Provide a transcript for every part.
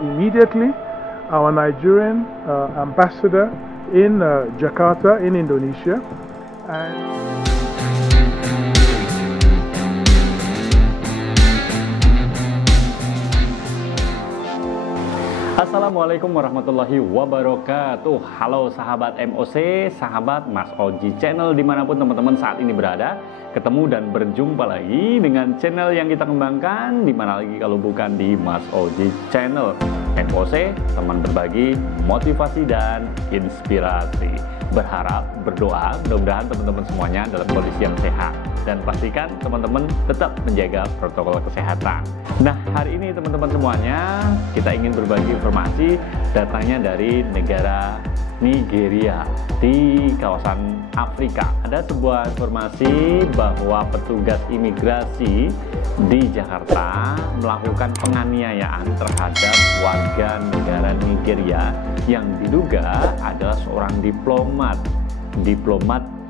immediately our Nigerian ambassador in Jakarta in Indonesia. Assalamualaikum warahmatullahi wabarakatuh. Halo sahabat MOC, sahabat Mas Oji Channel dimanapun teman-teman saat ini berada. Ketemu dan berjumpa lagi dengan channel yang kita kembangkan, dimana lagi kalau bukan di Mas Oji Channel. MOC, teman berbagi, motivasi dan inspirasi. Berharap, berdoa, mudah-mudahan teman-teman semuanya dalam kondisi yang sehat. Dan pastikan teman-teman tetap menjaga protokol kesehatan. Nah, hari ini teman-teman semuanya kita ingin berbagi informasi datangnya dari negara Nigeria di kawasan Afrika. Ada sebuah informasi bahwa petugas imigrasi di Jakarta melakukan penganiayaan terhadap warga negara Nigeria yang diduga adalah seorang diplomat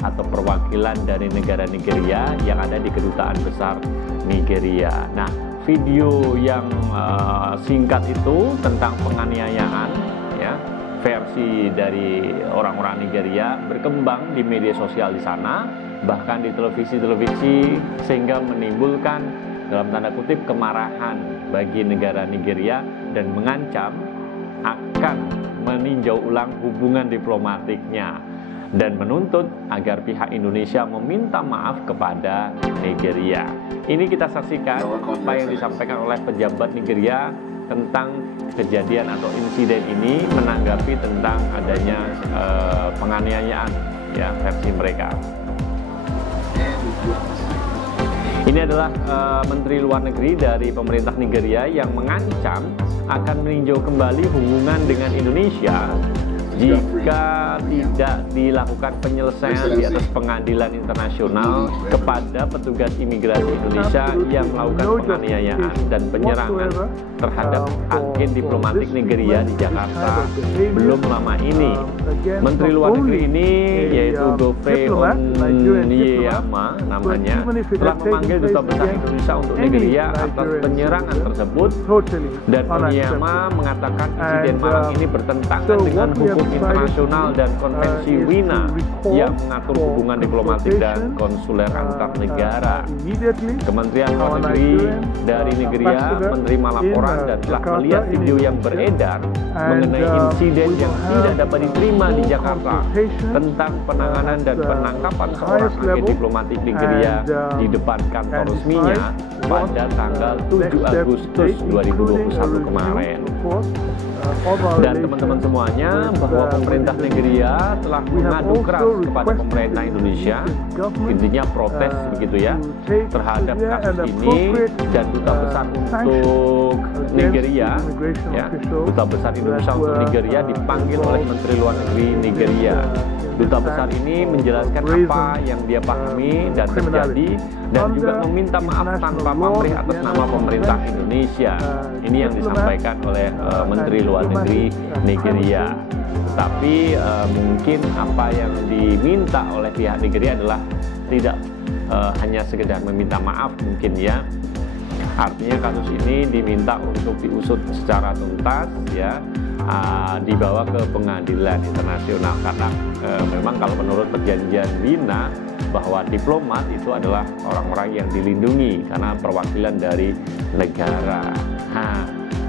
atau perwakilan dari negara Nigeria yang ada di Kedutaan Besar Nigeria. Nah, video yang singkat itu tentang penganiayaan, ya, versi dari orang-orang Nigeria berkembang di media sosial di sana, bahkan di televisi-televisi, sehingga menimbulkan dalam tanda kutip kemarahan bagi negara Nigeria dan mengancam akan meninjau ulang hubungan diplomatiknya dan menuntut agar pihak Indonesia meminta maaf kepada Nigeria. Ini kita saksikan apa yang disampaikan oleh pejabat Nigeria tentang kejadian atau insiden ini, menanggapi tentang adanya penganiayaan, ya, versi mereka. Ini adalah Menteri Luar Negeri dari pemerintah Nigeria yang mengancam akan meninjau kembali hubungan dengan Indonesia jika tidak dilakukan penyelesaian di atas pengadilan internasional kepada petugas imigrasi Indonesia yang melakukan penganiayaan dan penyerangan terhadap agen diplomatik Nigeria di Jakarta belum lama ini. Menteri Luar Negeri ini, yaitu Geoffrey Onyeama namanya, telah memanggil Duta Besar Indonesia untuk Nigeria atas penyerangan tersebut, dan Onyeama mengatakan insiden malam ini bertentangan dengan hukum internasional dan konvensi Wina yang mengatur hubungan diplomatik dan konsuler antar negara. Kementerian Luar Negeri dari Nigeria menerima laporan dan telah melihat video yang beredar mengenai insiden yang tidak dapat diterima di Jakarta tentang penanganan dan penangkapan seorang agen diplomatik Nigeria di depan kantor resminya pada tanggal 7 Agustus 2021 kemarin. Dan teman-teman semuanya, bahwa pemerintah Nigeria telah mengadu keras kepada pemerintah Indonesia, intinya protes begitu ya, terhadap kasus ini, dan Duta Besar untuk Nigeria, ya, Duta Besar Indonesia untuk Nigeria dipanggil oleh Menteri Luar Negeri Nigeria. Duta Besar ini menjelaskan apa yang dia pahami dan terjadi, dan juga meminta maaf tanpa pamrih atas nama pemerintah Indonesia. Ini yang disampaikan oleh Menteri Luar Negeri Nigeria. Tapi mungkin apa yang diminta oleh pihak Nigeria adalah tidak hanya sekedar meminta maaf mungkin, ya. Artinya kasus ini diminta untuk diusut secara tuntas, ya, dibawa ke pengadilan internasional, karena memang kalau menurut perjanjian Wina bahwa diplomat itu adalah orang-orang yang dilindungi karena perwakilan dari negara.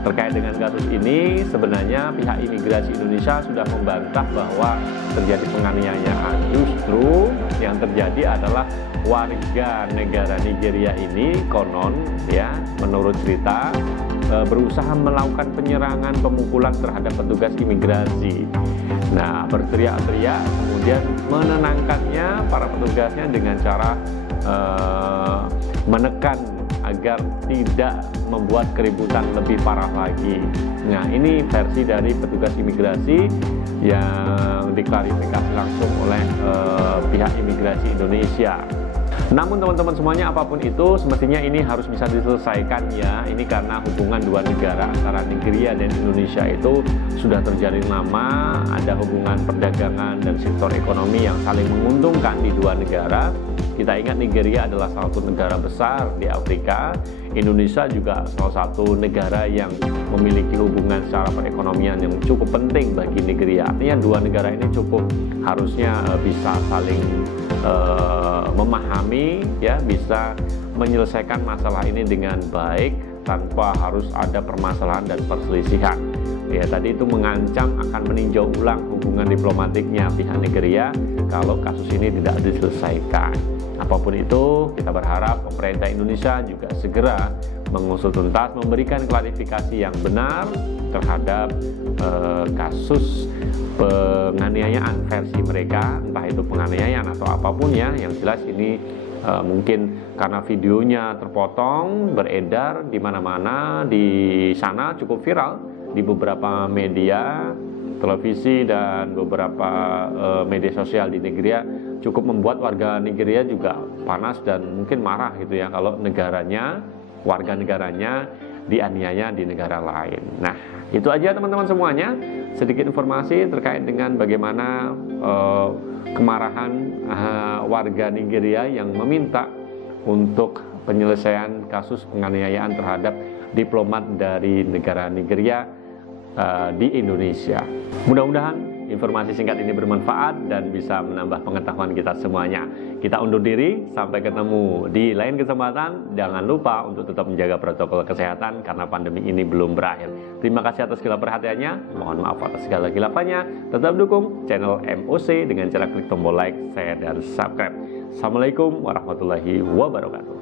Terkait dengan kasus ini, sebenarnya pihak imigrasi Indonesia sudah membantah bahwa terjadi penganiayaan. Justru yang terjadi adalah warga negara Nigeria ini konon, ya, menurut cerita, berusaha melakukan penyerangan, pemukulan terhadap petugas imigrasi. Nah, berteriak-teriak, kemudian menenangkannya para petugasnya dengan cara menekan agar tidak membuat keributan lebih parah lagi. Nah, ini versi dari petugas imigrasi yang diklarifikasi langsung oleh pihak imigrasi Indonesia. Namun teman-teman semuanya, apapun itu semestinya ini harus bisa diselesaikan, ya. Ini karena hubungan dua negara antara Nigeria dan Indonesia itu sudah terjalin lama, ada hubungan perdagangan dan sektor ekonomi yang saling menguntungkan di dua negara. Kita ingat Nigeria adalah salah satu negara besar di Afrika. Indonesia juga salah satu negara yang memiliki hubungan secara perekonomian yang cukup penting bagi Nigeria. Artinya dua negara ini cukup harusnya bisa saling memahami, ya, bisa menyelesaikan masalah ini dengan baik tanpa harus ada permasalahan dan perselisihan. Ya, tadi itu mengancam akan meninjau ulang hubungan diplomatiknya pihak Nigeria kalau kasus ini tidak diselesaikan. Apapun itu, kita berharap pemerintah Indonesia juga segera mengusut tuntas, memberikan klarifikasi yang benar terhadap kasus penganiayaan versi mereka, entah itu penganiayaan atau apapun ya. Yang jelas ini mungkin karena videonya terpotong, beredar di mana-mana, di sana cukup viral, di beberapa media, televisi dan beberapa media sosial di Nigeria, cukup membuat warga Nigeria juga panas dan mungkin marah gitu ya kalau negaranya, warga negaranya dianiaya di negara lain. Nah, itu aja teman-teman semuanya, sedikit informasi terkait dengan bagaimana kemarahan warga Nigeria yang meminta untuk penyelesaian kasus penganiayaan terhadap diplomat dari negara Nigeria di Indonesia. Mudah-mudahan informasi singkat ini bermanfaat dan bisa menambah pengetahuan kita semuanya. Kita undur diri, sampai ketemu di lain kesempatan. Jangan lupa untuk tetap menjaga protokol kesehatan karena pandemi ini belum berakhir. Terima kasih atas segala perhatiannya. Mohon maaf atas segala khilafahnya. Tetap dukung channel MOC dengan cara klik tombol like, share, dan subscribe. Assalamualaikum warahmatullahi wabarakatuh.